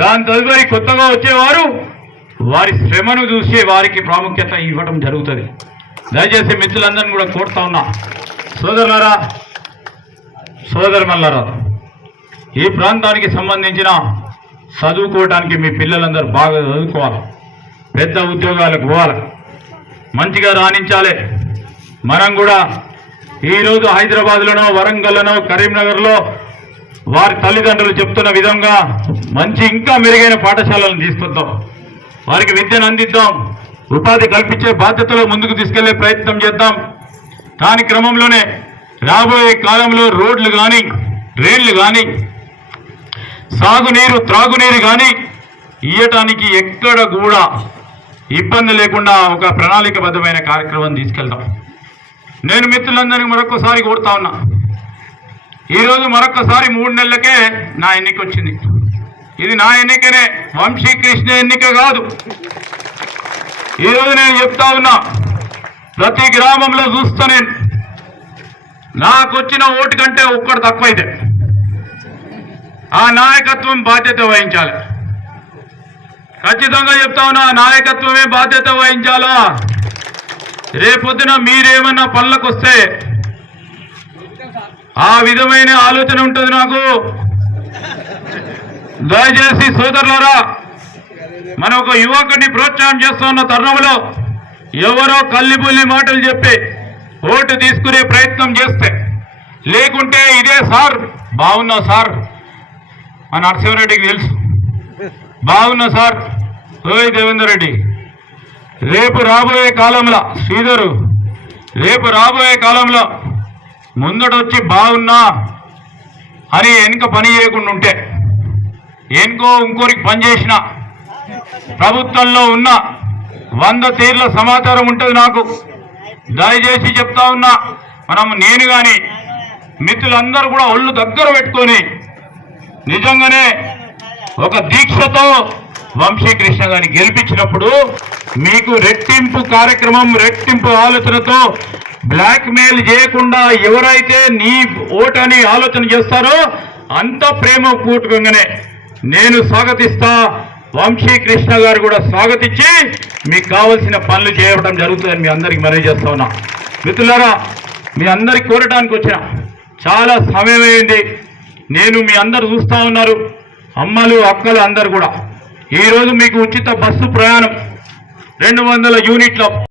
దాని తదుపరి కొత్తగా వచ్చేవారు వారి శ్రమను చూసి వారికి ప్రాముఖ్యత ఇవ్వడం జరుగుతుంది. దయచేసి మిత్రులందరినీ కూడా కోరుతా ఉన్నా, సోదరులారా సోదరుమల్లారా, ఈ ప్రాంతానికి సంబంధించిన చదువుకోవడానికి మీ పిల్లలందరూ బాగా చదువుకోవాలి, పెద్ద ఉద్యోగాలకు పోవాలి, మంచిగా రాణించాలి. మనం కూడా ఈరోజు హైదరాబాద్లోనో వరంగల్లోనో కరీంనగర్లో వారి తల్లిదండ్రులు చెప్తున్న విధంగా మంచి ఇంకా మెరుగైన పాఠశాలను తీసుకొద్దాం, వారికి విద్యను అందిద్దాం, ఉపాధి కల్పించే బాధ్యతలో ముందుకు తీసుకెళ్లే ప్రయత్నం చేద్దాం. దాని క్రమంలోనే రాబోయే కాలంలో రోడ్లు కానీ రైళ్లు కానీ సాగునీరు త్రాగునీరు కానీ ఇయ్యటానికి ఎక్కడ కూడా ఇబ్బంది లేకుండా ఒక ప్రణాళికబద్ధమైన కార్యక్రమం తీసుకెళ్తాం. నేను మిత్రులందరినీ మరొకసారి కోరుతా ఉన్నా, ఈరోజు మరొకసారి 3 నెలలకే నా ఎన్నిక వచ్చింది. ఇది నా ఎన్నికనే, వంశీకృష్ణ ఎన్నిక కాదు. ఈరోజు నేను చెప్తా ఉన్నా, ప్రతి గ్రామంలో చూస్తా నేను, నాకు వచ్చిన ఓటు కంటే ఒక్కడు తక్కువైతే ఆ నాయకత్వం బాధ్యత వహించాలి. ఖచ్చితంగా చెప్తా ఉన్నా, నాయకత్వమే బాధ్యత వహించాలా. రేపొద్దున మీరేమన్నా పనులకు వస్తే ఆ విధమైన ఆలోచన ఉంటుంది నాకు. దయచేసి సోదరులారా, మన ఒక యువకుడిని ప్రోత్సాహం చేస్తున్న తరుణంలో ఎవరో కల్లిబుల్లి మాటలు చెప్పి ఓటు తీసుకునే ప్రయత్నం చేస్తే, లేకుంటే ఇదే సార్ బాగున్నా సార్ అని నరసింహారెడ్డికి తెలుసు, బాగున్నా సార్ ఓయ్ దేవేందర్ రెడ్డి, రేపు రాబోయే కాలంలో శ్రీధరు, రేపు రాబోయే కాలంలో ముందటొచ్చి బాగున్నా అని వెనుక పని చేయకుండా ఉంటే, ఇంకోరికి పని చేసిన ప్రభుత్వంలో ఉన్న 100 తీర్ల సమాచారం ఉంటుంది నాకు. దయచేసి చెప్తా ఉన్నా, నేను కానీ మిత్రులందరూ కూడా ఒళ్ళు దగ్గర పెట్టుకొని నిజంగానే ఒక దీక్షతో వంశీకృష్ణ గారిని గెలిపించినప్పుడు మీకు రెట్టింపు కార్యక్రమం, రెట్టింపు ఆలోచనతో బ్లాక్ మెయిల్ చేయకుండా ఎవరైతే నీ ఓటు అని ఆలోచన చేస్తారో అంత ప్రేమ కూటుగానే నేను స్వాగతిస్తా. వంశీకృష్ణ గారు కూడా స్వాగతించి మీకు కావలసిన పనులు చేయడం జరుగుతుందని మీ అందరికి మనవి చేస్తా ఉన్నా. మిత్రులారా, మీ అందరికి కోరడానికి వచ్చిన చాలా సమయం అయింది. నేను మీ అందరు చూస్తూ ఉన్నారు, అమ్మలు అక్కలు అందరు కూడా. ఈరోజు మీకు ఉచిత బస్సు ప్రయాణం 200 యూనిట్ల